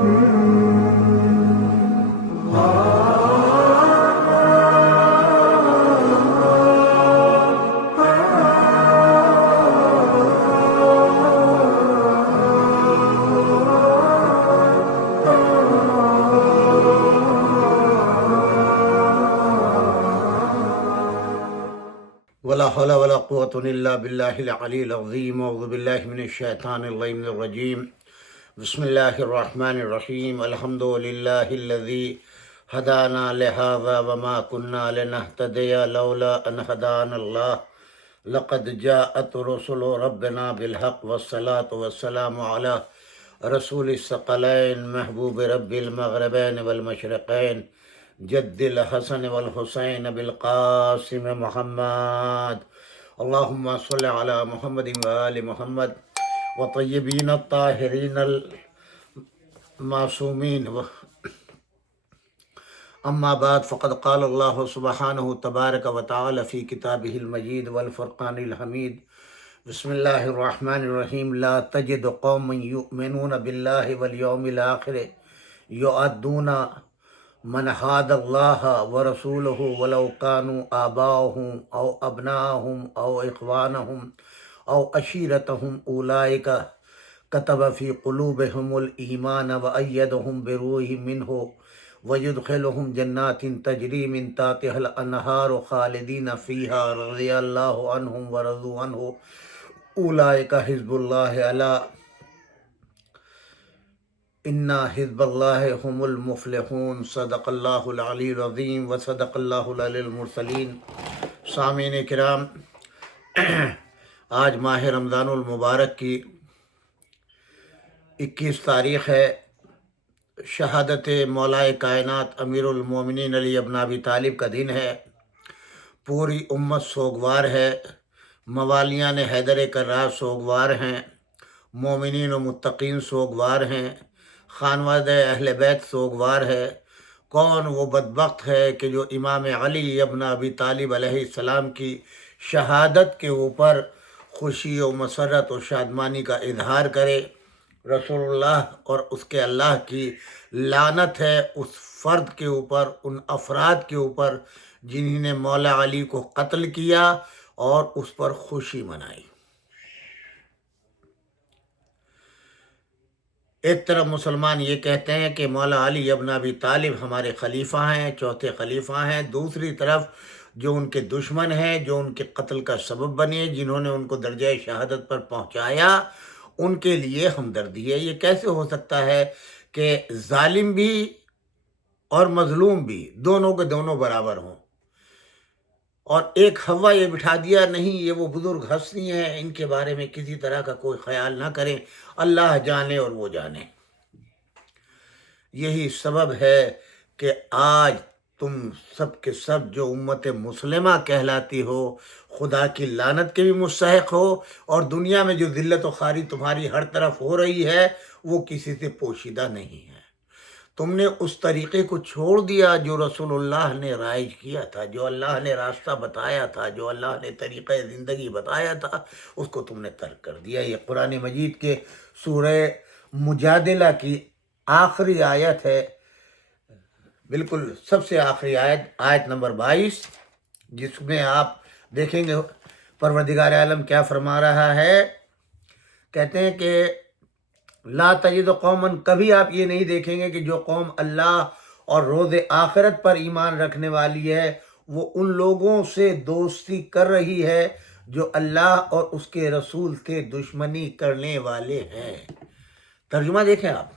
ولا حول ولا قوة إلا بالله العلي العظيم. أعوذ بالله من الشيطان اللعين الرجيم. بسم الله الرحمن الرحيم. الحمد لله الذي هدانا لهذا وما كنا لنهتدي لولا أن هدانا الله. لقد جاءت رسل ربنا بالحق والصلاة والسلام على رسول الثقلين محبوب رب المغربين والمشرقين جد الحسن والحسين بالقاسم محمد. اللهم صل على محمد وآل محمد وطيبين الطاهرين المعصومين. أما بعد فقد قال الله سبحانه تبارك وتعالى في كتابه المجيد والفرقان الحميد. بسم الله الرحمن الرحيم. لا تجد قوما يؤمنون بالله واليوم الآخر يؤدون من حاد الله ورسوله ولو كانوا آباءهم أو أبناءهم أو إخوانهم أو عشيرتهم أولئك كتب في قلوبهم الإيمان وأيدهم بروح منه ويدخلهم جنات تجري من تحتها الأنهار خالدين فيها رضي الله عنهم ورضوا عنه أولئك حزب الله ألا إن حزب الله هم المفلحون. صدق اللہ العلی العظیم و صدق اللہ العلی المرسلین. سامعین کرام، آج ماہ رمضان المبارک کی 21 تاریخ ہے. شہادت مولائے کائنات امیر المومنین علی ابن ابی طالب کا دن ہے. پوری امت سوگوار ہے. موالیان حیدر کرار سوگوار ہیں. مومنین و متقین سوگوار ہیں. خانوادہ اہل بیت سوگوار ہے. کون وہ بدبخت ہے کہ جو امام علی ابن ابی طالب علیہ السلام کی شہادت کے اوپر خوشی و مسرت و شادمانی کا اظہار کرے. رسول اللہ اور اس کے اللہ کی لعنت ہے اس فرد کے اوپر، ان افراد کے اوپر جنہوں نے مولا علی کو قتل کیا اور اس پر خوشی منائی. ایک طرف مسلمان یہ کہتے ہیں کہ مولا علی ابن ابی طالب ہمارے خلیفہ ہیں، چوتھے خلیفہ ہیں. دوسری طرف جو ان کے دشمن ہیں، جو ان کے قتل کا سبب بنے، جنہوں نے ان کو درجہ شہادت پر پہنچایا، ان کے لیے ہمدردی ہے. یہ کیسے ہو سکتا ہے کہ ظالم بھی اور مظلوم بھی دونوں کے دونوں برابر ہوں؟ اور ایک ہوا یہ بٹھا دیا، نہیں یہ وہ بزرگ ہستی ہیں، ان کے بارے میں کسی طرح کا کوئی خیال نہ کریں، اللہ جانے اور وہ جانے. یہی سبب ہے کہ آج تم سب کے سب جو امت مسلمہ کہلاتی ہو، خدا کی لعنت کے بھی مستحق ہو، اور دنیا میں جو ذلت و خواری تمہاری ہر طرف ہو رہی ہے وہ کسی سے پوشیدہ نہیں ہے. تم نے اس طریقے کو چھوڑ دیا جو رسول اللہ نے رائج کیا تھا، جو اللہ نے راستہ بتایا تھا، جو اللہ نے طریقہ زندگی بتایا تھا، اس کو تم نے ترک کر دیا. یہ قرآن مجید کے سورہ مجادلہ کی آخری آیت ہے، بالکل سب سے آخری آیت، آیت نمبر 22، جس میں آپ دیکھیں گے پروردگار عالم کیا فرما رہا ہے. کہتے ہیں کہ لا تجد قومن، کبھی آپ یہ نہیں دیکھیں گے کہ جو قوم اللہ اور روز آخرت پر ایمان رکھنے والی ہے وہ ان لوگوں سے دوستی کر رہی ہے جو اللہ اور اس کے رسول سے دشمنی کرنے والے ہیں. ترجمہ دیکھیں آپ،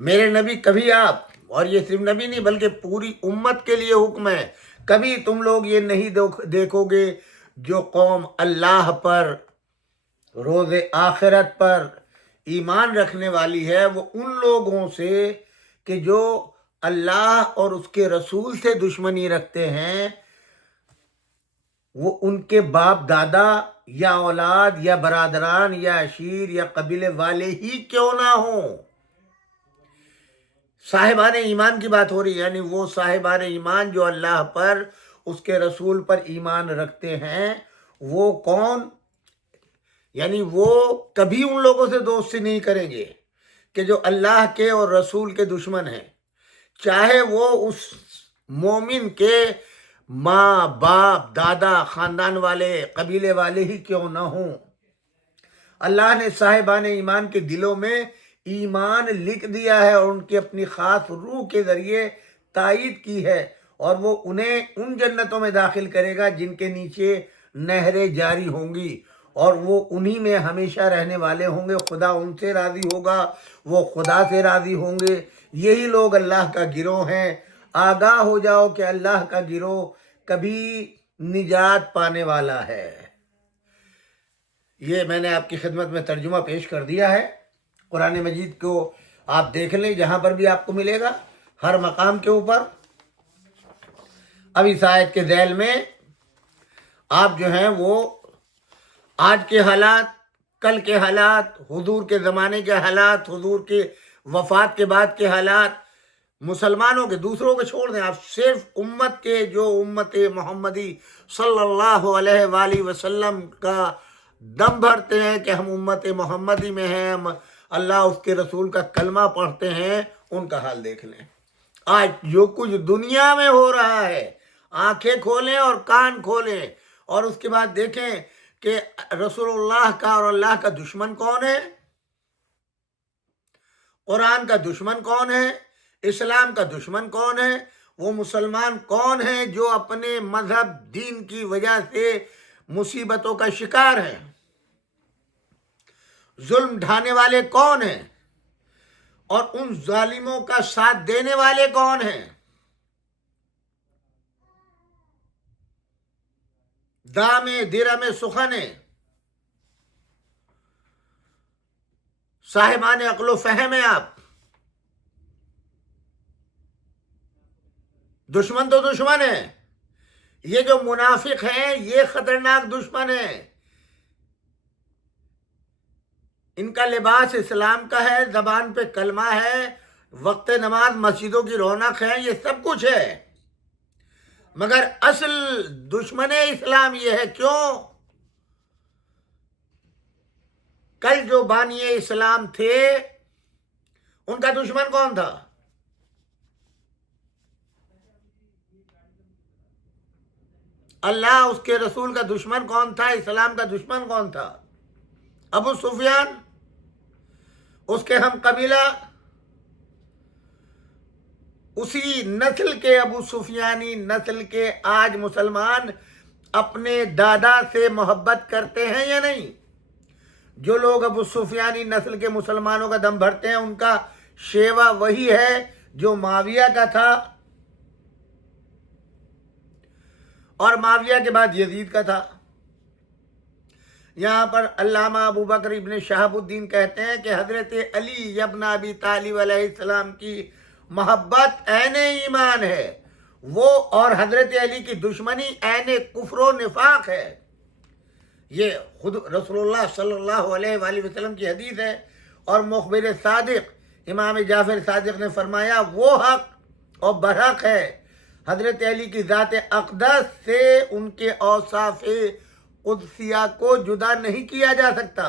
میرے نبی کبھی آپ، اور یہ صرف نبی نہیں بلکہ پوری امت کے لیے حکم ہے، کبھی تم لوگ یہ نہیں دیکھو گے جو قوم اللہ پر، روز آخرت پر ایمان رکھنے والی ہے، وہ ان لوگوں سے کہ جو اللہ اور اس کے رسول سے دشمنی رکھتے ہیں، وہ ان کے باپ دادا یا اولاد یا برادران یا عشیر یا قبیلے والے ہی کیوں نہ ہوں. صاحبان ایمان کی بات ہو رہی ہے، یعنی وہ صاحبان ایمان جو اللہ پر، اس کے رسول پر ایمان رکھتے ہیں. وہ کون؟ یعنی وہ کبھی ان لوگوں سے دوستی نہیں کریں گے کہ جو اللہ کے اور رسول کے دشمن ہیں، چاہے وہ اس مومن کے ماں باپ دادا خاندان والے قبیلے والے ہی کیوں نہ ہوں، اللہ نے صاحبان ایمان کے دلوں میں ایمان لکھ دیا ہے اور ان کی اپنی خاص روح کے ذریعے تائید کی ہے، اور وہ انہیں ان جنتوں میں داخل کرے گا جن کے نیچے نہریں جاری ہوں گی، اور وہ انہی میں ہمیشہ رہنے والے ہوں گے۔ خدا ان سے راضی ہوگا، وہ خدا سے راضی ہوں گے۔ یہی لوگ اللہ کا گروہ ہیں۔ آگاہ ہو جاؤ کہ اللہ کا گروہ کبھی نجات پانے والا ہے۔ یہ میں نے آپ کی خدمت میں ترجمہ پیش کر دیا ہے۔ قرآن مجید کو آپ دیکھ لیں، جہاں پر بھی آپ کو ملے گا، ہر مقام کے اوپر۔ اب اس آیت کے ذیل میں آپ جو ہیں وہ آج کے حالات، کل کے حالات، حضور کے زمانے کے حالات، حضور کے وفات کے بعد کے حالات، مسلمانوں کے، دوسروں کے چھوڑ دیں، آپ صرف امت کے، جو امت محمدی صلی اللہ علیہ وآلہ وسلم کا دم بھرتے ہیں کہ ہم امت محمدی میں ہیں، ہم اللہ اس کے رسول کا کلمہ پڑھتے ہیں، ان کا حال دیکھ لیں۔ آج جو کچھ دنیا میں ہو رہا ہے، آنکھیں کھولیں اور کان کھولیں، اور اس کے بعد دیکھیں کہ رسول اللہ کا اور اللہ کا دشمن کون ہے، قرآن کا دشمن کون ہے، اسلام کا دشمن کون ہے، وہ مسلمان کون ہیں جو اپنے مذہب دین کی وجہ سے مصیبتوں کا شکار ہیں، ظلم ڈھانے والے کون ہیں، اور ان ظالموں کا ساتھ دینے والے کون ہیں۔ دام درم سخن صاحبان عقل و فہم ہیں آپ۔ دشمن تو دشمن ہے، یہ جو منافق ہیں یہ خطرناک دشمن ہیں۔ ان کا لباس اسلام کا ہے، زبان پہ کلمہ ہے، وقت نماز مسجدوں کی رونق ہے، یہ سب کچھ ہے، مگر اصل دشمن اسلام یہ ہے۔ کیوں؟ کل جو بانی اسلام تھے ان کا دشمن کون تھا؟ اللہ اس کے رسول کا دشمن کون تھا؟ اسلام کا دشمن کون تھا؟ ابو سفیان، اس کے ہم قبیلہ، اسی نسل کے ابو سفیانی نسل کے آج مسلمان اپنے دادا سے محبت کرتے ہیں یا نہیں؟ جو لوگ ابو سفیانی نسل کے مسلمانوں کا دم بھرتے ہیں ان کا شیوا وہی ہے جو معاویہ کا تھا، اور معاویہ کے بعد یزید کا تھا۔ یہاں پر علامہ ابو بکر ابن شہاب الدین کہتے ہیں کہ حضرت علی ابن ابی طالب علیہ السلام کی محبت عین ایمان ہے وہ، اور حضرت علی کی دشمنی عین کفر و نفاق ہے۔ یہ خود رسول اللہ صلی اللہ علیہ وآلہ وسلم کی حدیث ہے، اور مخبر صادق امام جعفر صادق نے فرمایا وہ حق اور برحق ہے، حضرت علی کی ذات اقدس سے ان کے اوصاف قدسیہ کو جدا نہیں کیا جا سکتا۔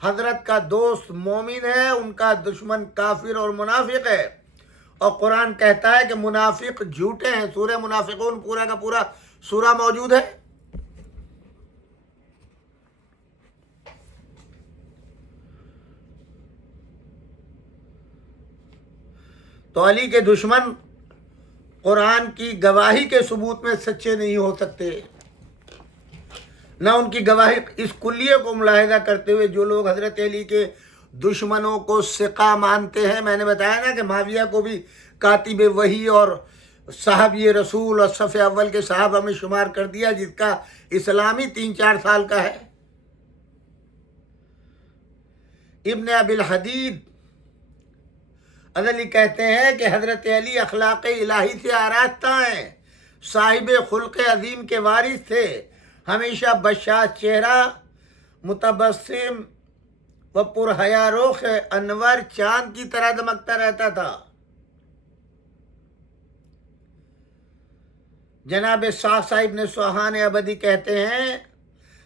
حضرت کا دوست مومن ہے، ان کا دشمن کافر اور منافق ہے، اور قرآن کہتا ہے کہ منافق جھوٹے ہیں۔ سورہ منافقون پورا کا پورا سورہ موجود ہے۔ تو علی کے دشمن قرآن کی گواہی کے ثبوت میں سچے نہیں ہو سکتے، نہ ان کی گواہی۔ اس کلیے کو ملاحظہ کرتے ہوئے جو لوگ حضرت علی کے دشمنوں کو ثقہ مانتے ہیں، میں نے بتایا نا کہ معاویہ کو بھی کاتب وحی اور صحابی رسول اور صف اول کے صحابہ میں شمار کر دیا، جس کا اسلامی 3-4 سال کا ہے۔ ابن ابی الحدید ازلی کہتے ہیں کہ حضرت علی اخلاق الہی سے آراستہ ہیں، صاحب خلق عظیم کے وارث تھے، ہمیشہ بشاش چہرہ، متبسم و پرحیا رخ، انور چاند کی طرح دمکتا رہتا تھا۔ جناب صاحب ابن سوہان ابدی کہتے ہیں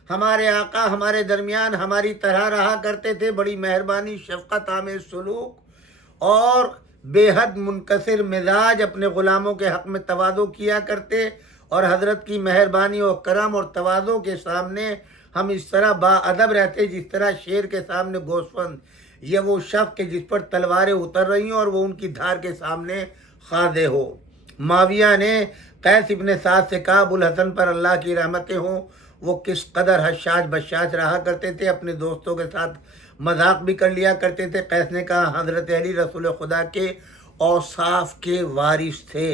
ہمارے آقا ہمارے درمیان ہماری طرح رہا کرتے تھے، بڑی مہربانی، شفقت آمیز سلوک اور بے حد منکسر مزاج اپنے غلاموں کے حق میں تواضع کیا کرتے، اور حضرت کی مہربانی و کرم اور تواضع کے سامنے ہم اس طرح با ادب رہتے جس طرح شیر کے سامنے گوسفند، یہ وہ شخص کہ جس پر تلواریں اتر رہی ہوں اور وہ ان کی دھار کے سامنے خاضع ہو۔ معاویہ نے قیس ابن سعد سے کہا، ابو الحسن پر اللہ کی رحمتیں ہوں، وہ کس قدر حشاش بشاش رہا کرتے تھے، اپنے دوستوں کے ساتھ مذاق بھی کر لیا کرتے تھے۔ قیس نے کہا، حضرت علی رسول خدا کے اوصاف کے وارث تھے،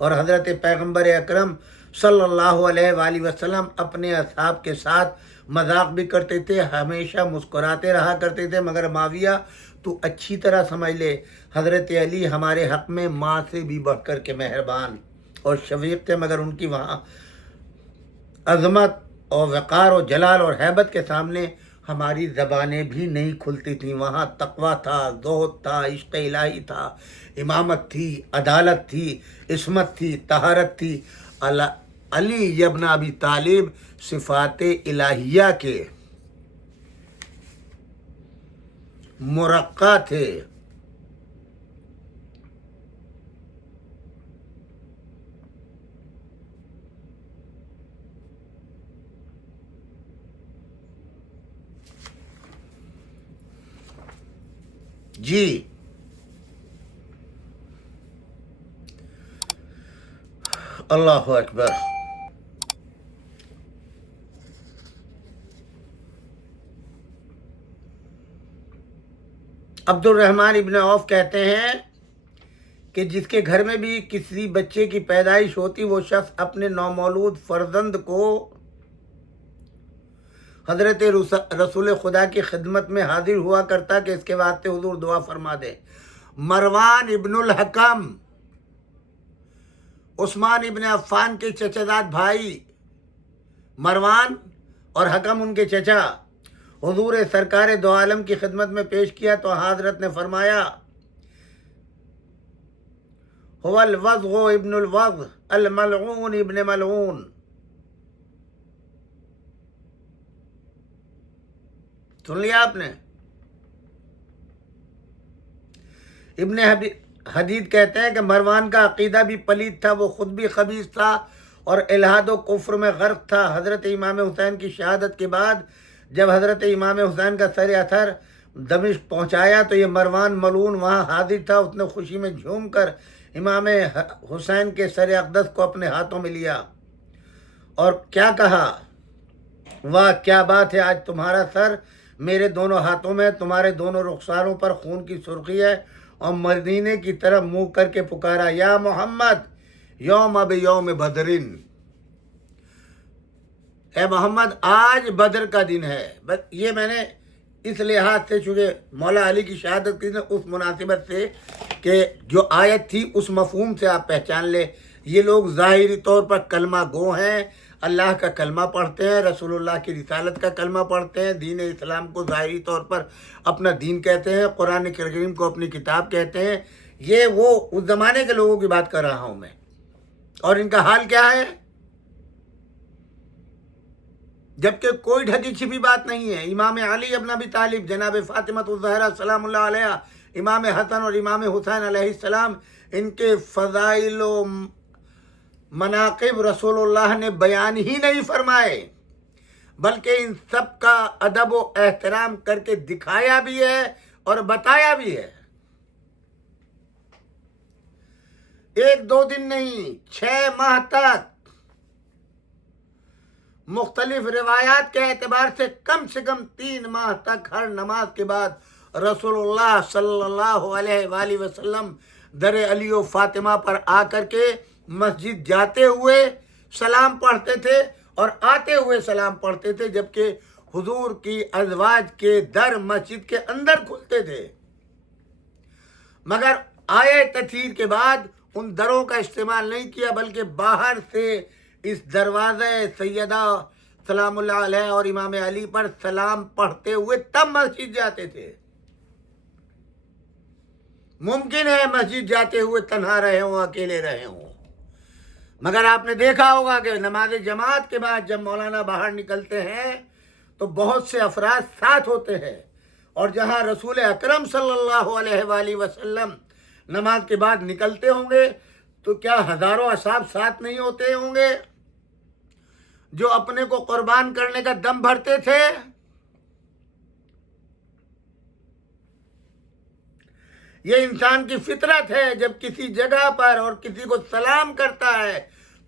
اور حضرت پیغمبر اکرم صلی اللہ علیہ وآلہ وسلم اپنے اصحاب کے ساتھ مذاق بھی کرتے تھے، ہمیشہ مسکراتے رہا کرتے تھے۔ مگر معاویہ، تو اچھی طرح سمجھ لے، حضرت علی ہمارے حق میں ماں سے بھی بڑھ کر کے مہربان اور شفیق تھے، مگر ان کی وہاں عظمت اور وقار و جلال اور ہیبت کے سامنے ہماری زبانیں بھی نہیں کھلتی تھیں۔ وہاں تقویٰ تھا، زہد تھا، عشق الہی تھا، امامت تھی، عدالت تھی، عصمت تھی، طہارت تھی۔ علی ابن ابی طالب صفات الہیہ کے مرقع تھے۔ جی اللہ اکبر۔ عبد الرحمن ابن عوف کہتے ہیں کہ جس کے گھر میں بھی کسی بچے کی پیدائش ہوتی، وہ شخص اپنے نومولود فرزند کو حضرت رسول خدا کی خدمت میں حاضر ہوا کرتا کہ اس کے واسطے حضور دعا فرما دے۔ مروان ابن الحکم، عثمان ابن عفان کے چچاداد بھائی مروان اور حکم ان کے چچا، حضور سرکار دو عالم کی خدمت میں پیش کیا تو حضرت نے فرمایا، هو الوضع ابن الوضع الملعون ابن ملعون۔ سن لیا آپ نے؟ ابن حدید کہتے ہیں کہ مروان کا عقیدہ بھی پلید تھا، وہ خود بھی خبیث تھا اور الحاد و کفر میں غرق تھا۔ حضرت امام حسین کی شہادت کے بعد جب حضرت امام حسین کا سر اثر دمشق پہنچایا تو یہ مروان ملعون وہاں حاضر تھا۔ اس نے خوشی میں جھوم کر امام حسین کے سر اقدس کو اپنے ہاتھوں میں لیا اور کیا کہا، واہ کیا بات ہے، آج تمہارا سر میرے دونوں ہاتھوں میں، تمہارے دونوں رخساروں پر خون کی سرخی ہے، اور مدینے کی طرف منہ کر کے پکارا، یا محمد یوم بیوم بدرن، اے محمد آج بدر کا دن ہے۔ بس یہ میں نے اس لحاظ سے، چونکہ مولا علی کی شہادت کی اس مناسبت سے کہ جو آیت تھی اس مفہوم سے آپ پہچان لے، یہ لوگ ظاہری طور پر کلمہ گو ہیں، اللہ کا کلمہ پڑھتے ہیں، رسول اللہ کی رسالت کا کلمہ پڑھتے ہیں، دین اسلام کو ظاہری طور پر اپنا دین کہتے ہیں، قرآن کریم کو اپنی کتاب کہتے ہیں۔ یہ وہ اس زمانے کے لوگوں کی بات کر رہا ہوں میں، اور ان کا حال کیا ہے؟ جبکہ کوئی ڈھکی چھپی بات نہیں ہے۔ امام علی ابن ابی طالب، جناب فاطمہ الزہرا سلام اللہ علیہ، امام حسن اور امام حسین علیہ السلام، ان کے فضائل و مناقب رسول اللہ نے بیان ہی نہیں فرمائے، بلکہ ان سب کا ادب و احترام کر کے دکھایا بھی ہے اور بتایا بھی ہے۔ 1-2 دن نہیں، 6 ماہ تک مختلف روایات کے اعتبار سے کم 3 ماہ تک ہر نماز کے بعد رسول اللہ صلی اللہ علیہ وآلہ وسلم در علی و فاطمہ پر آ کر کے مسجد جاتے ہوئے سلام پڑھتے تھے اور آتے ہوئے سلام پڑھتے تھے، جبکہ حضور کی ازواج کے در مسجد کے اندر کھلتے تھے، مگر آیے تطہیر کے بعد ان دروں کا استعمال نہیں کیا، بلکہ باہر سے اس دروازے سیدہ سلام اللہ علیہ اور امام علی پر سلام پڑھتے ہوئے تب مسجد جاتے تھے۔ ممکن ہے مسجد جاتے ہوئے تنہا رہے ہوں، اکیلے رہے ہوں، مگر آپ نے دیکھا ہوگا کہ نماز جماعت کے بعد جب مولانا باہر نکلتے ہیں تو بہت سے افراد ساتھ ہوتے ہیں، اور جہاں رسول اکرم صلی اللہ علیہ وآلہ وسلم نماز کے بعد نکلتے ہوں گے تو کیا ہزاروں اصحاب ساتھ نہیں ہوتے ہوں گے جو اپنے کو قربان کرنے کا دم بھرتے تھے؟ یہ انسان کی فطرت ہے، جب کسی جگہ پر اور کسی کو سلام کرتا ہے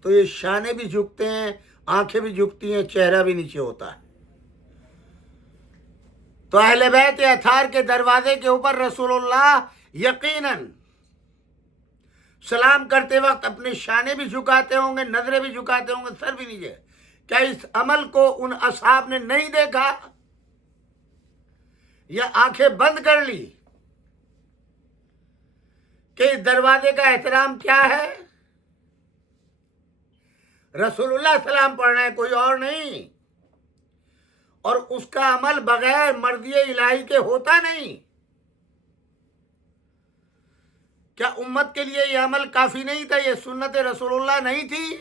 تو یہ شانے بھی جھکتے ہیں، آنکھیں بھی جھکتی ہیں، چہرہ بھی نیچے ہوتا ہے۔ تو اہل بیت اطہار کے دروازے کے اوپر رسول اللہ یقیناً سلام کرتے وقت اپنے شانے بھی جھکاتے ہوں گے، نظریں بھی جھکاتے ہوں گے، سر بھی نیچے۔ کیا اس عمل کو ان اصحاب نے نہیں دیکھا یا آنکھیں بند کر لی کہ اس دروازے کا احترام کیا ہے؟ رسول اللہ سلام پڑھ رہے ہیں، کوئی اور نہیں، اور اس کا عمل بغیر مرضی الہی کے ہوتا نہیں۔ کیا امت کے لیے یہ عمل کافی نہیں تھا؟ یہ سنت رسول اللہ نہیں تھی؟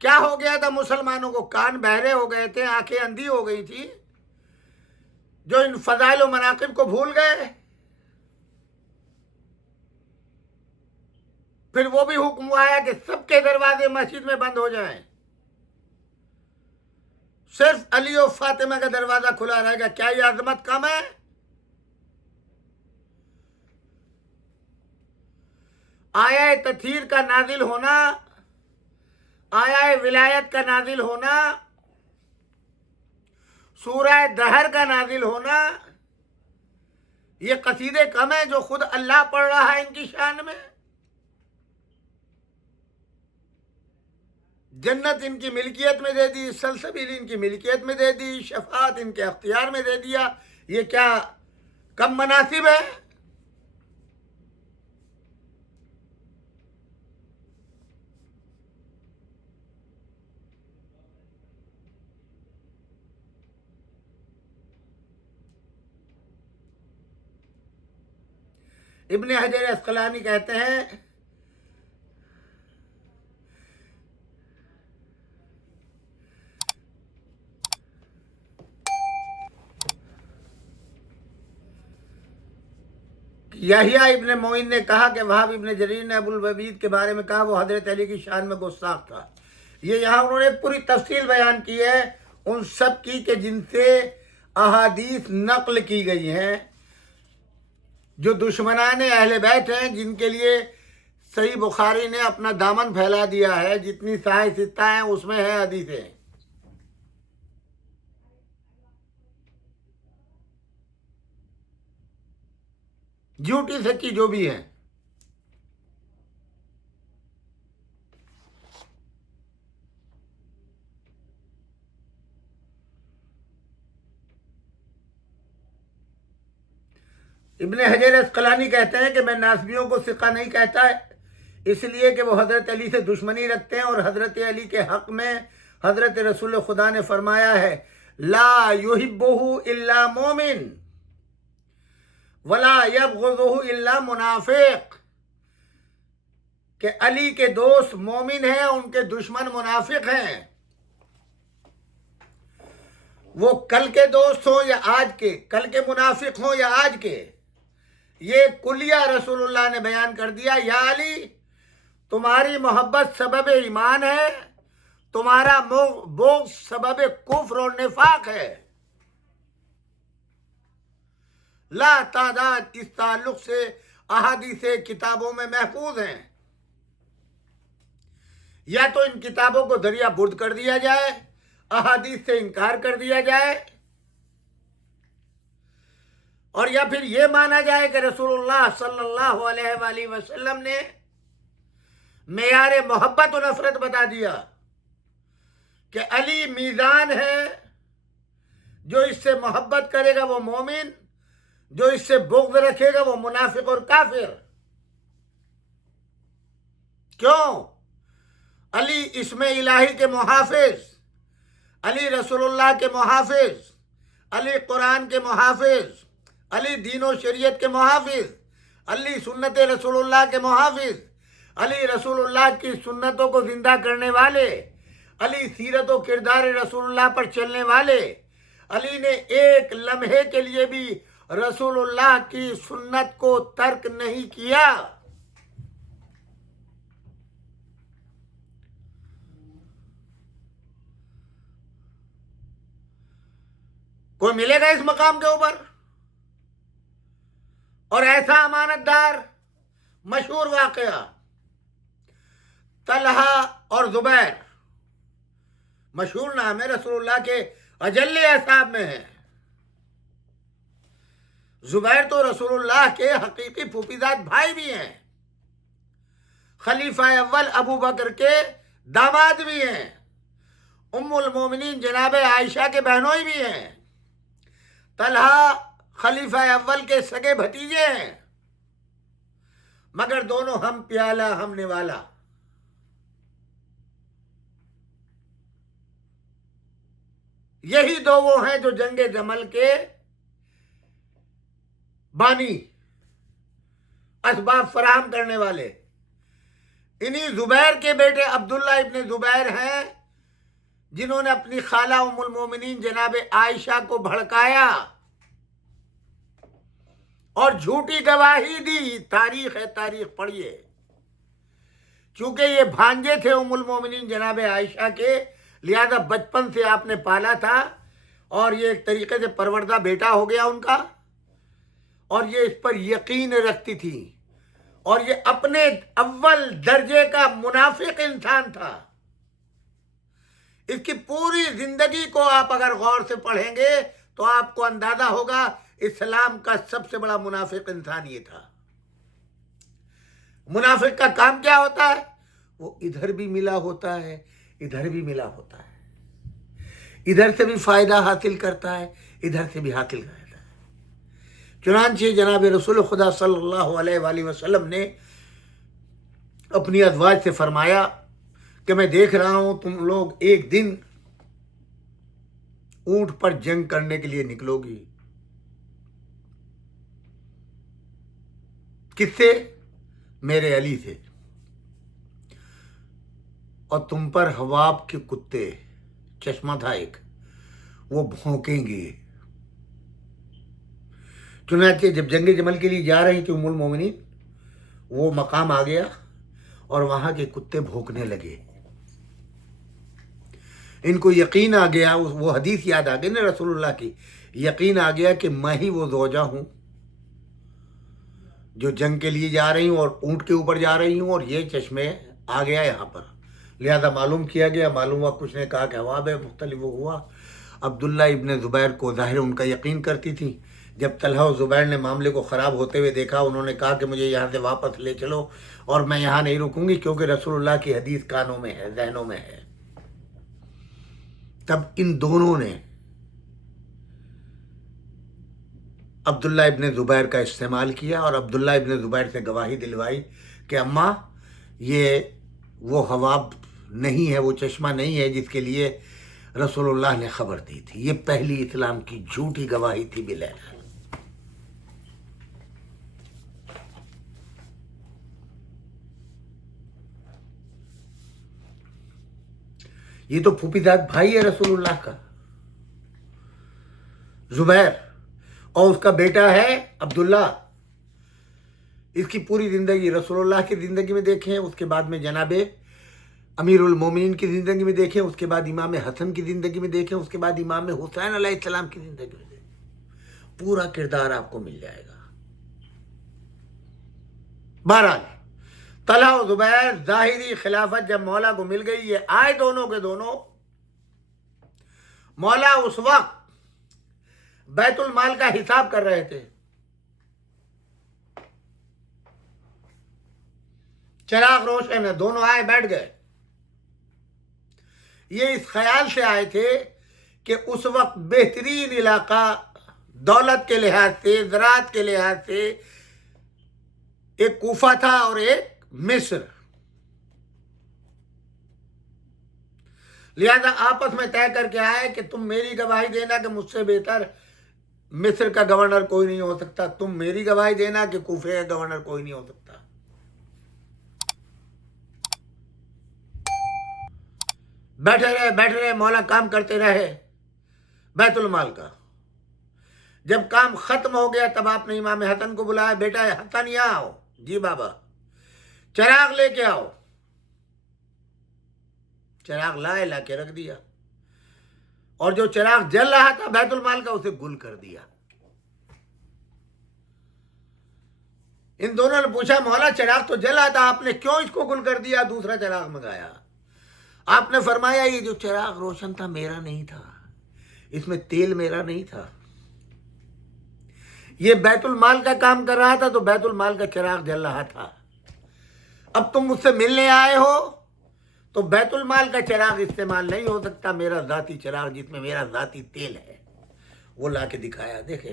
کیا ہو گیا تھا مسلمانوں کو؟ کان بہرے ہو گئے تھے، آنکھیں اندھی ہو گئی تھی، جو ان فضائل و مناقب کو بھول گئے؟ پھر وہ بھی حکم آیا کہ سب کے دروازے مسجد میں بند ہو جائیں، صرف علی و فاطمہ کا دروازہ کھلا رہے گا۔ کیا یہ عظمت کم ہے؟ آیا تطہیر کا نازل ہونا، آیا ولایت کا نازل ہونا، سورہ دہر کا نازل ہونا، یہ قصیدے کم ہیں جو خود اللہ پڑھ رہا ہے ان کی شان میں؟ جنت ان کی ملکیت میں دے دی، سلسبیل ان کی ملکیت میں دے دی، شفاعت ان کے اختیار میں دے دیا، یہ کیا کم مناسب ہے؟ ابن حجر عسقلانی کہتے ہیں یحییٰ ابن معین نے کہا کہ وہاب ابن جریر نے ابو الولید کے بارے میں کہا وہ حضرت علی کی شان میں گستاخ تھا۔ یہ یہاں انہوں نے پوری تفصیل بیان کی ہے ان سب کی کہ جن سے احادیث نقل کی گئی ہیں، جو دشمنان اہل بیت ہیں، جن کے لیے صحیح بخاری نے اپنا دامن پھیلا دیا ہے، جتنی صحیح ستہ ہیں اس میں ہے حدیثیں، جھوٹی سچی جو بھی ہیں۔ ابن حجر عسقلانی کہتے ہیں کہ میں ناسبیوں کو ثقہ نہیں کہتا اس لیے کہ وہ حضرت علی سے دشمنی رکھتے ہیں، اور حضرت علی کے حق میں حضرت رسول خدا نے فرمایا ہے لا یحبہ الا مومن ولا یبغضہ الا منافق، کہ علی کے دوست مومن ہیں، ان کے دشمن منافق ہیں۔ وہ کل کے دوست ہوں یا آج کے، کل کے منافق ہوں یا آج کے، یہ کلیہ رسول اللہ نے بیان کر دیا۔ یا علی، تمہاری محبت سبب ایمان ہے، تمہارا بغض سبب کفر اور نفاق ہے۔ لا تعداد اس تعلق سے احادیث کتابوں میں محفوظ ہیں۔ یا تو ان کتابوں کو دریا برد کر دیا جائے، احادیث سے انکار کر دیا جائے، اور یا پھر یہ مانا جائے کہ رسول اللہ صلی اللہ علیہ وآلہ وسلم نے معیار محبت و نفرت بتا دیا کہ علی میزان ہے، جو اس سے محبت کرے گا وہ مومن، جو اس سے بغض رکھے گا وہ منافق اور کافر۔ کیوں؟ علی اسم الہی کے محافظ، علی رسول اللہ کے محافظ، علی قرآن کے محافظ، علی دین و شریعت کے محافظ، علی سنت رسول اللہ کے محافظ، علی رسول اللہ کی سنتوں کو زندہ کرنے والے، علی سیرت و کردار رسول اللہ پر چلنے والے، علی نے ایک لمحے کے لیے بھی رسول اللہ کی سنت کو ترک نہیں کیا۔ کوئی ملے گا اس مقام کے اوپر؟ اور ایسا امانت دار، مشہور واقعہ، طلحہ اور زبیر، مشہور نام ہے، رسول اللہ کے اجل اصحاب میں ہے۔ زبیر تو رسول اللہ کے حقیقی پھوپھیزاد بھائی بھی ہیں، خلیفہ اول ابو بکر کے داماد بھی ہیں، ام المومنین جناب عائشہ کے بہنوئی بھی ہیں، طلحہ خلیفہ اول کے سگے بھتیجے ہیں، مگر دونوں ہم پیالہ ہم نوالا۔ یہی دو وہ ہیں جو جنگ جمل کے بانی، اسباب فراہم کرنے والے۔ انہی زبیر کے بیٹے عبداللہ ابن زبیر ہیں جنہوں نے اپنی خالہ ام المومنین جناب عائشہ کو بھڑکایا اور جھوٹی گواہی دی۔ تاریخ ہے، تاریخ پڑھیے۔ چونکہ یہ بھانجے تھے ام المومنین جناب عائشہ کے، لہذا بچپن سے آپ نے پالا تھا، اور یہ ایک طریقے سے پروردہ بیٹا ہو گیا ان کا، اور یہ اس پر یقین رکھتی تھی، اور یہ اپنے اول درجے کا منافق انسان تھا۔ اس کی پوری زندگی کو آپ اگر غور سے پڑھیں گے تو آپ کو اندازہ ہوگا اسلام کا سب سے بڑا منافق انسان یہ تھا۔ منافق کا کام کیا ہوتا ہے؟ وہ ادھر بھی ملا ہوتا ہے، ادھر بھی ملا ہوتا ہے، ادھر سے بھی فائدہ حاصل کرتا ہے، ادھر سے بھی حاصل کرتا ہے۔ چنانچہ جناب رسول خدا صلی اللہ علیہ وآلہ وسلم نے اپنی ازواج سے فرمایا کہ میں دیکھ رہا ہوں تم لوگ ایک دن اونٹ پر جنگ کرنے کے لیے نکلو گی۔ کس سے؟ میرے علی سے، اور تم پر حواب کے کتے، چشمہ تھا ایک، وہ بھونکیں گے۔ چنانچہ جب جنگ جمل کے لیے جا رہی تھی ام المومنین، وہ مقام آ گیا اور وہاں کے کتے بھونکنے لگے۔ ان کو یقین آ گیا، وہ حدیث یاد آ گئی نا رسول اللہ کی، یقین آ گیا کہ میں ہی وہ زوجہ ہوں جو جنگ کے لیے جا رہی ہوں اور اونٹ کے اوپر جا رہی ہوں، اور یہ چشمے آ گیا یہاں پر۔ لہذا معلوم کیا گیا، معلوم ہوا، کچھ نے کہا کہ حواب ہے، مختلف ہوا۔ عبداللہ ابن زبیر کو ظاہر ان کا یقین کرتی تھی۔ جب طلحہ و زبیر نے معاملے کو خراب ہوتے ہوئے دیکھا، انہوں نے کہا کہ مجھے یہاں سے واپس لے چلو، اور میں یہاں نہیں رکوں گی، کیونکہ رسول اللہ کی حدیث کانوں میں ہے، ذہنوں میں ہے۔ تب ان دونوں نے عبداللہ ابن زبیر کا استعمال کیا اور عبداللہ ابن زبیر سے گواہی دلوائی کہ اماں، یہ وہ حواب نہیں ہے، وہ چشمہ نہیں ہے جس کے لیے رسول اللہ نے خبر دی تھی۔ یہ پہلی اسلام کی جھوٹی گواہی تھی بلیل۔ یہ تو پھوپھیزاد بھائی ہے رسول اللہ کا، زبیر، اور اس کا بیٹا ہے عبداللہ۔ اس کی پوری زندگی رسول اللہ کی زندگی میں دیکھیں، اس کے بعد میں جناب امیر المومنین کی زندگی میں دیکھیں، اس کے بعد امام حسن کی زندگی میں دیکھیں، اس کے بعد امام حسین علیہ السلام کی زندگی میں دیکھیں، پورا کردار آپ کو مل جائے گا۔ بہرحال طلحہ و زبیر، ظاہری خلافت جب مولا کو مل گئی، یہ آئے دونوں کے دونوں۔ مولا اس وقت بیت المال کا حساب کر رہے تھے، چراغ روشن ہے، دونوں آئے بیٹھ گئے۔ یہ اس خیال سے آئے تھے کہ اس وقت بہترین علاقہ دولت کے لحاظ سے، زراعت کے لحاظ سے، ایک کوفہ تھا اور ایک مصر۔ لہذا آپس میں طے کر کے آئے کہ تم میری گواہی دینا کہ مجھ سے بہتر مصر کا گورنر کوئی نہیں ہو سکتا، تم میری گواہی دینا کہ کوفے کا گورنر کوئی نہیں ہو سکتا۔ بیٹھے رہے مولا کام کرتے رہے بیت المال کا. جب کام ختم ہو گیا تب آپ نے امام حسن کو بلایا, بیٹا حسن یہاں آؤ. جی بابا. چراغ لے کے آؤ. چراغ لا کے رکھ دیا, اور جو چراغ جل رہا تھا بیت المال کا اسے گل کر دیا. ان دونوں نے پوچھا مولا چراغ تو جل رہا تھا, آپ نے کیوں اس کو گل کر دیا, دوسرا چراغ منگایا؟ آپ نے فرمایا یہ جو چراغ روشن تھا میرا نہیں تھا, اس میں تیل میرا نہیں تھا, یہ بیت المال کا کام کر رہا تھا تو بیت المال کا چراغ جل رہا تھا. اب تم مجھ سے ملنے آئے ہو تو بیت المال کا چراغ استعمال نہیں ہو سکتا, میرا ذاتی چراغ جس میں میرا ذاتی تیل ہے وہ لا کے دکھایا. دیکھیں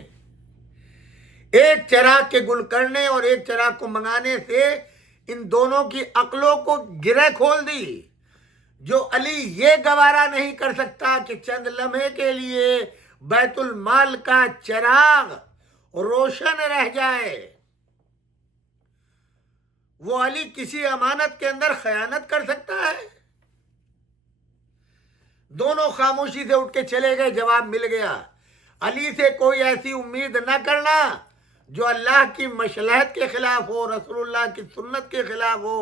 ایک چراغ کے گل کرنے اور ایک چراغ کو منگانے سے ان دونوں کی عقلوں کو گرہ کھول دی. جو علی یہ گوارا نہیں کر سکتا کہ چند لمحے کے لیے بیت المال کا چراغ روشن رہ جائے, وہ علی کسی امانت کے اندر خیانت کر سکتا ہے؟ دونوں خاموشی سے اٹھ کے چلے گئے, جواب مل گیا. علی سے کوئی ایسی امید نہ کرنا جو اللہ کی مصلحت کے خلاف ہو, رسول اللہ کی سنت کے خلاف ہو,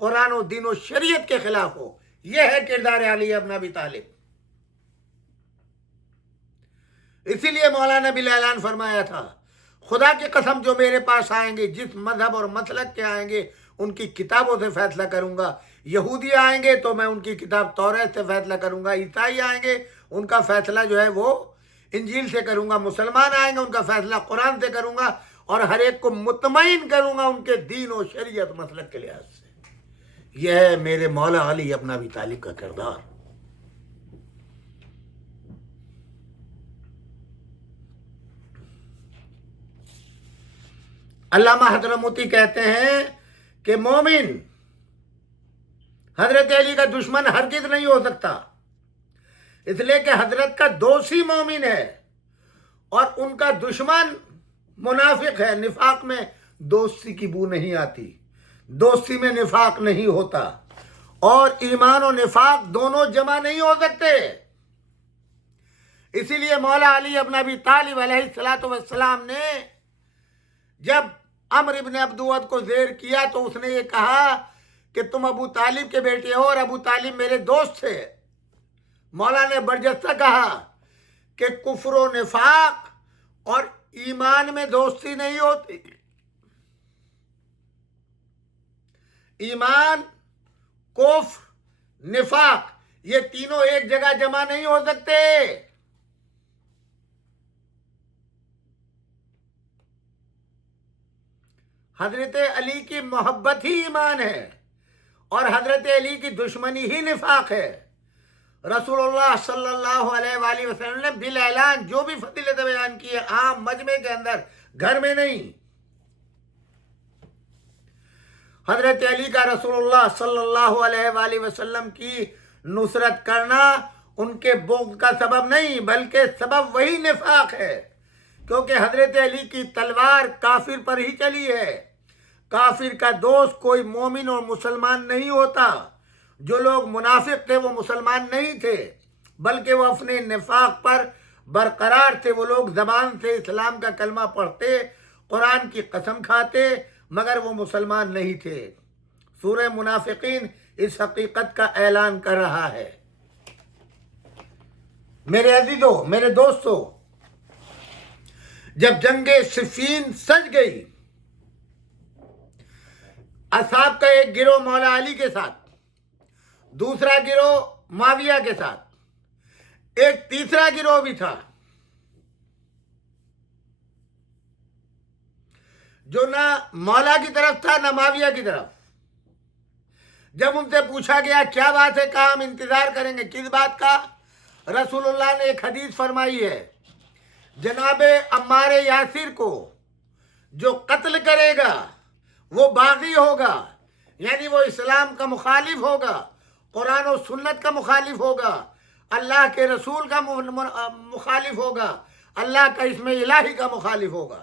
قرآن و دین و شریعت کے خلاف ہو. یہ ہے کردار علی ابن ابی طالب. اسی لیے مولانا بھی اعلان فرمایا تھا, خدا کی قسم جو میرے پاس آئیں گے, جس مذہب اور مسلک کے آئیں گے, ان کی کتابوں سے فیصلہ کروں گا. یہودی آئیں گے تو میں ان کی کتاب توریت سے فیصلہ کروں گا, عیسائی آئیں گے ان کا فیصلہ جو ہے وہ انجیل سے کروں گا, مسلمان آئیں گے ان کا فیصلہ قرآن سے کروں گا, اور ہر ایک کو مطمئن کروں گا ان کے دین و شریعت مسلک کے لحاظ سے. یہ ہے میرے مولا علی ابن ابی طالب کا کردار. علامہ حضرموتی کہتے ہیں کہ مومن حضرت علی کا دشمن ہرگز نہیں ہو سکتا, اس لیے کہ حضرت کا دوست ہی مومن ہے اور ان کا دشمن منافق ہے. نفاق میں دوستی کی بو نہیں آتی, دوستی میں نفاق نہیں ہوتا, اور ایمان و نفاق دونوں جمع نہیں ہو سکتے. اسی لیے مولا علی ابن ابی طالب علیہ الصلوۃ والسلام نے جب عمرو ابن عبدود کو زیر کیا تو اس نے یہ کہا کہ تم ابو طالب کے بیٹے ہو اور ابو طالب میرے دوست تھے. مولا نے برجستہ کہا کہ کفر و نفاق اور ایمان میں دوستی نہیں ہوتی, ایمان, کفر, نفاق یہ تینوں ایک جگہ جمع نہیں ہو سکتے. حضرت علی کی محبت ہی ایمان ہے اور حضرت علی کی دشمنی ہی نفاق ہے. رسول اللہ صلی اللہ علیہ وآلہ وسلم نے بالاعلان جو بھی فضیلت بیان کی ہے عام مجمع کے اندر, گھر میں نہیں. حضرت علی کا رسول اللہ صلی اللہ علیہ وآلہ وسلم کی نصرت کرنا ان کے بغض کا سبب نہیں بلکہ سبب وہی نفاق ہے, کیونکہ حضرت علی کی تلوار کافر پر ہی چلی ہے. کافر کا دوست کوئی مومن اور مسلمان نہیں ہوتا. جو لوگ منافق تھے وہ مسلمان نہیں تھے بلکہ وہ اپنے نفاق پر برقرار تھے. وہ لوگ زبان سے اسلام کا کلمہ پڑھتے, قرآن کی قسم کھاتے, مگر وہ مسلمان نہیں تھے. سورہ منافقین اس حقیقت کا اعلان کر رہا ہے. میرے عزیزو, میرے دوستو, جب جنگ صفین سج گئی, اصحاب کا ایک گروہ مولا علی کے ساتھ, دوسرا گروہ معاویہ کے ساتھ, ایک تیسرا گروہ بھی تھا جو نہ مولا کی طرف تھا نہ معاویہ کی طرف. جب ان سے پوچھا گیا کیا بات ہے, کہا ہم انتظار کریں گے. کس بات کا؟ رسول اللہ نے ایک حدیث فرمائی ہے, جناب عمار یاسر کو جو قتل کرے گا وہ باغی ہوگا, یعنی وہ اسلام کا مخالف ہوگا, قرآن و سنت کا مخالف ہوگا, اللہ کے رسول کا مخالف ہوگا, اللہ کا اسم الہی کا مخالف ہوگا.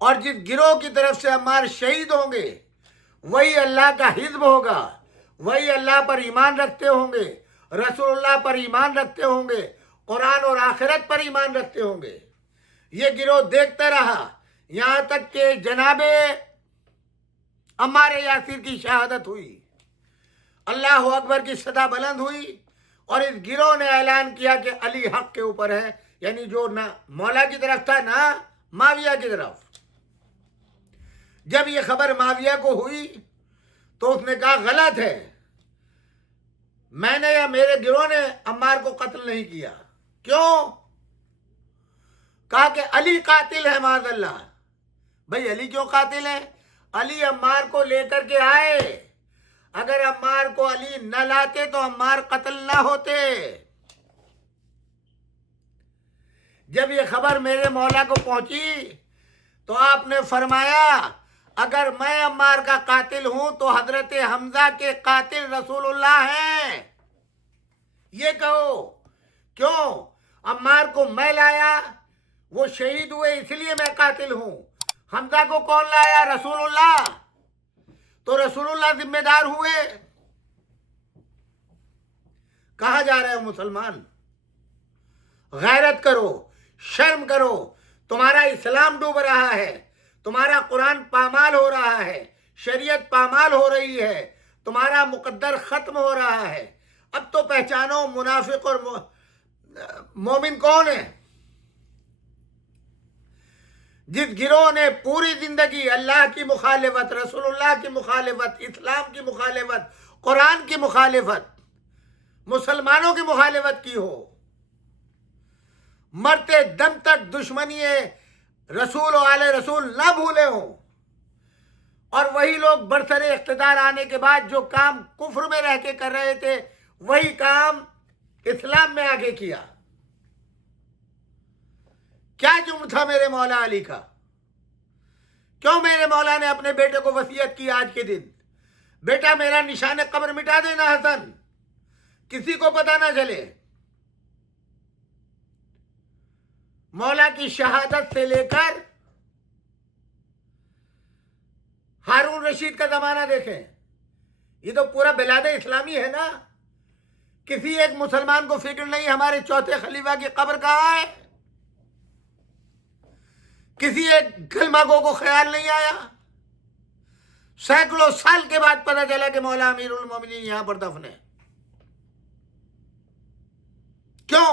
اور جس گروہ کی طرف سے عمار شہید ہوں گے وہی اللہ کا حزب ہوگا, وہی اللہ پر ایمان رکھتے ہوں گے، رسول اللہ پر ایمان رکھتے ہوں گے، قرآن اور آخرت پر ایمان رکھتے ہوں گے۔ یہ گروہ دیکھتا رہا یہاں تک کہ جناب عمار یاسر کی شہادت ہوئی، اللہ اکبر کی صدا بلند ہوئی، اور اس گروہ نے اعلان کیا کہ علی حق کے اوپر ہے، یعنی جو نہ مولا کی طرف تھا نہ معاویہ کی طرف۔ جب یہ خبر معاویہ کو ہوئی تو اس نے کہا غلط ہے، میں نے یا میرے گروہ نے عمار کو قتل نہیں کیا۔ کیوں؟ کہا کہ علی قاتل ہے معاذ اللہ۔ بھئی علی کیوں قاتل ہے؟ علی عمار کو لے کر کے آئے، اگر عمار کو علی نہ لاتے تو عمار قتل نہ ہوتے۔ جب یہ خبر میرے مولا کو پہنچی تو آپ نے فرمایا اگر میں عمار کا قاتل ہوں تو حضرت حمزہ کے قاتل رسول اللہ ہیں، یہ کہو۔ کیوں؟ عمار کو میں لایا، وہ شہید ہوئے، اس لیے میں قاتل ہوں۔ حمزہ کو کون لایا؟ رسول اللہ، تو رسول اللہ ذمہ دار ہوئے۔ کہا جا رہے ہو مسلمان، غیرت کرو، شرم کرو، تمہارا اسلام ڈوب رہا ہے، تمہارا قرآن پامال ہو رہا ہے، شریعت پامال ہو رہی ہے، تمہارا مقدر ختم ہو رہا ہے۔ اب تو پہچانو منافق اور مومن کون ہے۔ جس گروہ نے پوری زندگی اللہ کی مخالفت، رسول اللہ کی مخالفت، اسلام کی مخالفت، قرآن کی مخالفت، مسلمانوں کی مخالفت کی ہو، مرتے دم تک دشمنی رسول و آل رسول نہ بھولے ہوں، اور وہی لوگ برسر اقتدار آنے کے بعد جو کام کفر میں رہ کے کر رہے تھے وہی کام اسلام میں آگے کیا۔ کیا جرم تھا میرے مولا علی کا؟ کیوں میرے مولا نے اپنے بیٹے کو وصیت کی آج کے دن، بیٹا میرا نشان قبر مٹا دینا حسن، کسی کو پتہ نہ چلے۔ مولا کی شہادت سے لے کر ہارون رشید کا زمانہ دیکھیں، یہ تو پورا بلاد اسلامی ہے نا۔ کسی ایک مسلمان کو فکر نہیں ہمارے چوتھے خلیفہ کی قبر کہاں ہے، کسی ایک کلمہ گو کو خیال نہیں آیا۔ سینکڑوں سال کے بعد پتہ چلا کہ مولا امیر المومنین یہاں پر دفن ہے۔ کیوں؟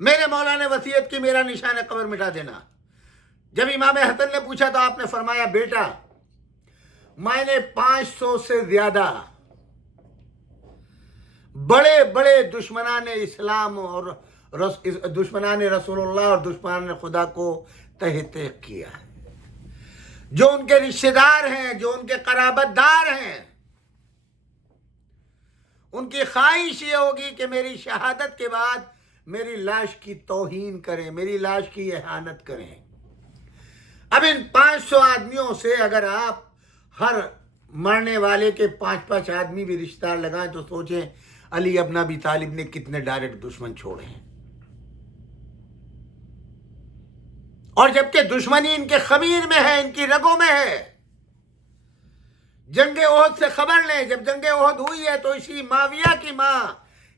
میرے مولا نے وصیت کی میرا نشان قبر مٹا دینا۔ جب امام حسن نے پوچھا تو آپ نے فرمایا بیٹا میں نے 500 سے زیادہ بڑے بڑے دشمنان اسلام اور دشمنان رسول اللہ اور دشمنان خدا کو تہ تیغ کیا ہے، جو ان کے رشتہ دار ہیں، جو ان کے قرابت دار ہیں۔ ان کی خواہش یہ ہوگی کہ میری شہادت کے بعد میری لاش کی توہین کریں، میری لاش کی اہانت کریں۔ اب ان 500 آدمیوں سے اگر آپ ہر مرنے والے کے 5 آدمی بھی رشتہ دار لگائیں تو سوچیں علی ابن ابی طالب نے کتنے ڈائریکٹ دشمن چھوڑے ہیں، اور جبکہ دشمنی ان کے خمیر میں ہے، ان کی رگوں میں ہے۔ جنگ احد سے خبر لیں، جب جنگ احد ہوئی ہے تو اسی معاویہ کی ماں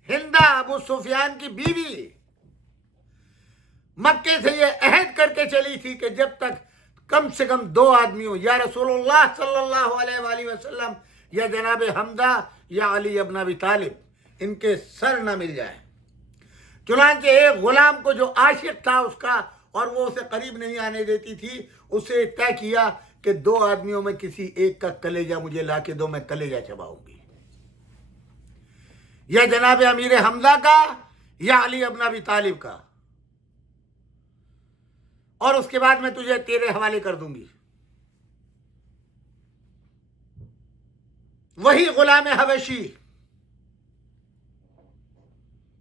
ہندہ ابو سفیان کی بیوی مکے سے یہ عہد کر کے چلی تھی کہ جب تک کم سے کم 2 آدمیوں، یا رسول اللہ صلی اللہ علیہ وآلہ وسلم یا جناب حمزہ یا علی ابن ابی طالب، ان کے سر نہ مل جائے۔ چنانچہ ایک غلام کو جو عاشق تھا اس کا اور وہ اسے قریب نہیں آنے دیتی تھی، اسے طے کیا کہ 2 آدمیوں میں کسی ایک کا کلیجہ مجھے لا کے دو، میں کلیجہ چباؤں گی، یا جناب امیر حمزہ کا یا علی ابن ابی طالب کا، اور اس کے بعد میں تجھے تیرے حوالے کر دوں گی۔ وہی غلام حبشی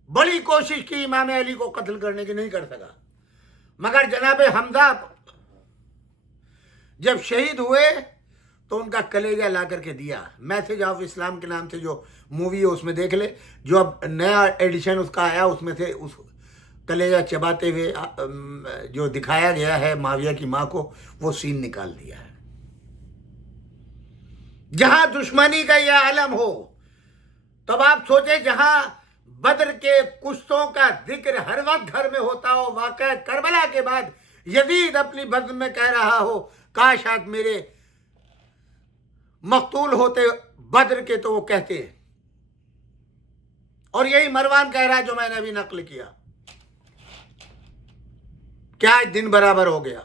بڑی کوشش کی امام علی کو قتل کرنے کی، نہیں کر سکا، مگر جناب حمزہ جب شہید ہوئے تو ان کا کلیجہ لا کر کے دیا۔ میسج آف اسلام کے نام سے جو مووی ہے اس میں دیکھ لے، جو اب نیا ایڈیشن اس کا آیا، اس میں سے اس کلیجہ چباتے ہوئے جو دکھایا گیا ہے معاویہ کی ماں کو، وہ سین نکال دیا ہے۔ جہاں دشمنی کا یہ عالم ہو، تب آپ سوچیں جہاں بدر کے کشتوں کا ذکر ہر وقت گھر میں ہوتا ہو، واقعہ کربلا کے بعد یزید اپنی بزم میں کہہ رہا ہو کاش آج میرے مقتول ہوتے بدر کے تو وہ کہتے، اور یہی مروان کہہ رہا ہے جو میں نے ابھی نقل کیا، کیا آج دن برابر ہو گیا؟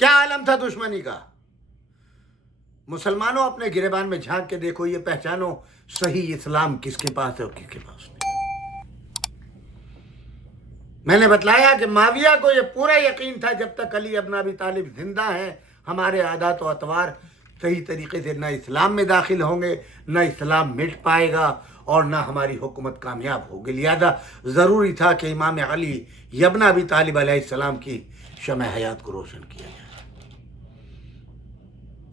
کیا عالم تھا دشمنی کا؟ مسلمانوں اپنے گریبان میں جھانک کے دیکھو، یہ پہچانو صحیح اسلام کس کے پاس ہے اور کس کے پاس نہیں۔ میں نے بتلایا کہ معاویہ کو یہ پورا یقین تھا جب تک علی ابن ابی طالب زندہ ہیں ہمارے عادات و اطوار صحیح طریقے سے نہ اسلام میں داخل ہوں گے، نہ اسلام مٹ پائے گا، اور نہ ہماری حکومت کامیاب ہوگی۔ لہذا ضروری تھا کہ امام علی ابن ابی طالب علیہ السلام کی شمع حیات کو روشن کیا جائے،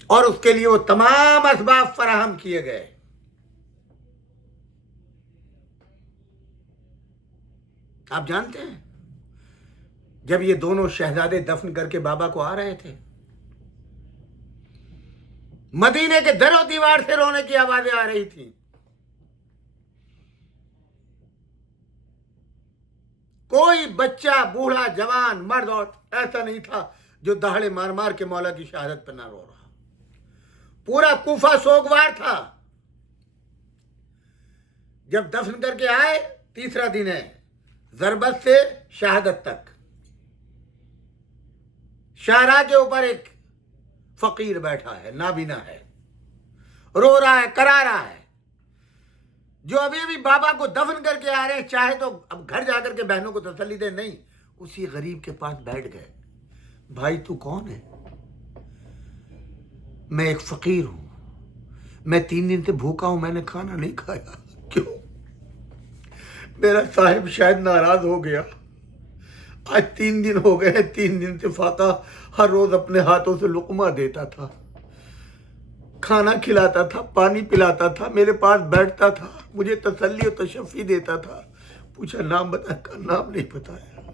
اور اس کے لیے وہ تمام اسباب فراہم کیے گئے۔ آپ جانتے ہیں جب یہ دونوں شہزادے دفن کر کے بابا کو آ رہے تھے، مدینے کے در و دیوار سے رونے کی آوازیں آ رہی تھیں۔ کوئی بچہ، بوڑھا، جوان، مرد اور ایسا نہیں تھا جو دہاڑے مار مار کے مولا کی شہادت پہ نہ رو رہا۔ پورا کوفہ سوگوار تھا۔ جب دفن کر کے آئے، تیسرا دن ہے، ضربت سے شہادت تک، شاہراہ کے اوپر ایک فقیر بیٹھا ہے، نابینا ہے، رو رہا ہے، کرا رہا ہے، جو ابھی ابھی بابا کو دفن کر کے آ رہے ہیں، چاہے تو اب گھر جا کر کے بہنوں کو تسلی دے، نہیں، اسی غریب کے پاس بیٹھ گئے۔ بھائی تو کون ہے؟ میں ایک فقیر ہوں، میں 3 دن سے بھوکا ہوں، میں نے کھانا نہیں کھایا۔ کیوں؟ میرا صاحب شاید ناراض ہو گیا، آج 3 دن ہو گئے، 3 دن سے فاقہ ہر روز اپنے ہاتھوں سے لقمہ دیتا تھا، کھانا کھلاتا تھا، پانی پلاتا تھا، میرے پاس بیٹھتا تھا، مجھے تسلی و تشفی دیتا تھا۔ پوچھا نام بتایا، کہا نام نہیں بتایا،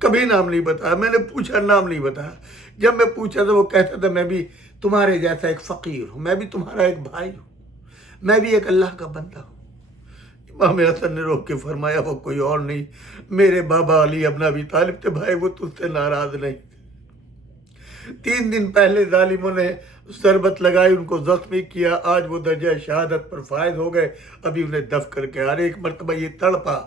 کبھی نام نہیں بتایا۔ میں نے پوچھا نام نہیں بتایا۔ جب میں پوچھا تو وہ کہتا تھا میں بھی تمہارے جیسا ایک فقیر ہوں، میں بھی تمہارا ایک بھائی ہوں، میں بھی ایک اللہ کا بندہ ہوں۔ امام حسن نے روک کے فرمایا وہ کوئی اور نہیں، میرے بابا علی ابن ابی طالب تھے، بھائی وہ تجھ سے ناراض نہیں تھے۔ 3 دن پہلے ظالموں نے ضربت لگائی، ان کو زخمی کیا، آج وہ درجہ شہادت پر فائز ہو گئے، ابھی انہیں دفن کر کے آ رہے۔ ایک مرتبہ یہ تڑپا،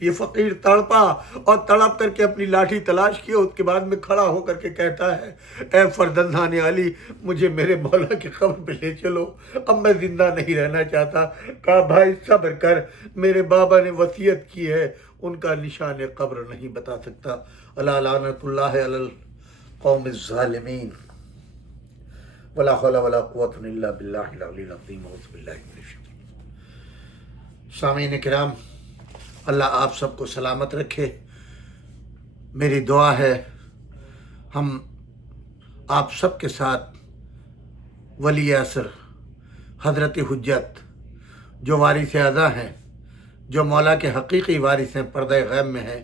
یہ فقیر تڑپا اور تڑپ کر کے اپنی لاٹھی تلاش کی، اس کے بعد میں کھڑا ہو کر کے کہتا ہے اے فرزندان علی، مجھے میرے مولا کی قبر پہ لے چلو، اب میں زندہ نہیں رہنا چاہتا۔ کہا بھائی صبر کر، میرے بابا نے وصیت کی ہے، ان کا نشان قبر نہیں بتا سکتا۔ الا لعنت اللہ علی القوم الظالمین، ولا حول ولا قوت الا باللہ العلی العظیم، اعوذ باللہ من الشیطان۔ سامعین کرام، اللہ آپ سب کو سلامت رکھے۔ میری دعا ہے ہم آپ سب کے ساتھ ولی عصر حضرت حجت جو وارث اعظم ہیں، جو مولا کے حقیقی وارث ہیں، پردہ غیب میں ہیں،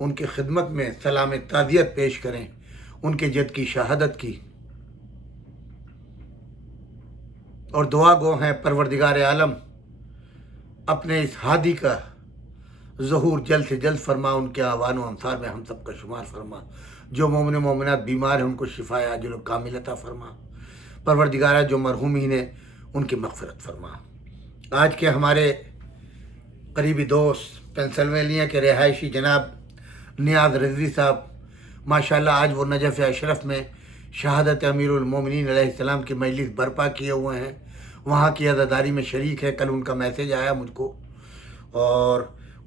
ان کی خدمت میں سلام تعزیت پیش کریں، ان کے جد کی شہادت کی، اور دعا گو ہیں پروردگار عالم اپنے اس ہادی کا ظہور جلد سے جلد فرما، ان کے اعوان و انصار میں ہم سب کا شمار فرما، جو مومن و مومنات بیمار ہیں ان کو شفا عاجل و کامل عطا فرما، پروردگارہ جو مرحومین ہیں ان کی مغفرت فرما۔ آج کے ہمارے قریبی دوست پینسلوینیا کے رہائشی جناب نیاز رضوی صاحب، ماشاءاللہ آج وہ نجف اشرف میں شہادت امیر المومنین علیہ السلام کی مجلس برپا کیے ہوئے ہیں، وہاں کی عزاداری میں شریک ہے۔ کل ان کا میسیج آیا مجھ کو، اور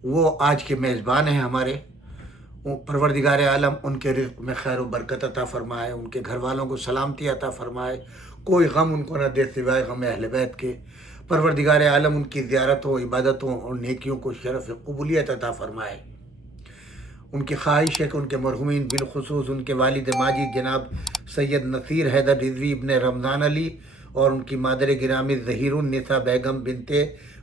وہ آج کے میزبان ہیں ہمارے۔ پروردگار عالم ان کے رزق میں خیر و برکت عطا فرمائے، ان کے گھر والوں کو سلامتی عطا فرمائے، کوئی غم ان کو نہ دے سوائے غم اہل بیت کے۔ پروردگار عالم ان کی زیارتوں، عبادتوں اور نیکیوں کو شرف قبولیت عطا فرمائے۔ ان کی خواہش ہے کہ ان کے مرحومین، بالخصوص ان کے والد ماجد جناب سید نصیر حیدر رضوی ابن رمضان علی اور ان کی مادر گرامی ظہیر النساء بیگم بنت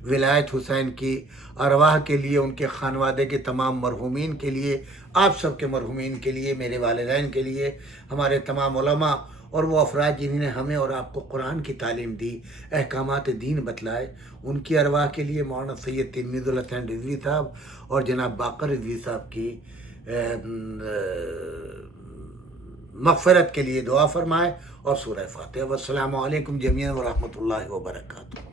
ولایت حسین کی ارواح کے لیے، ان کے خانوادے کے تمام مرحومین کے لیے، آپ سب کے مرحومین کے لیے، میرے والدین کے لیے، ہمارے تمام علماء اور وہ افراد جنہوں نے ہمیں اور آپ کو قرآن کی تعلیم دی، احکامات دین بتلائے، ان کی ارواح کے لیے مولانا سید تلمیذ الحسین رضوی صاحب اور جناب باقر رضوی صاحب کی مغفرت کے لیے دعا فرمائے اور سورہ فاتحہ۔ والسلام علیکم جمیعاً ورحمۃ اللہ وبرکاتہ۔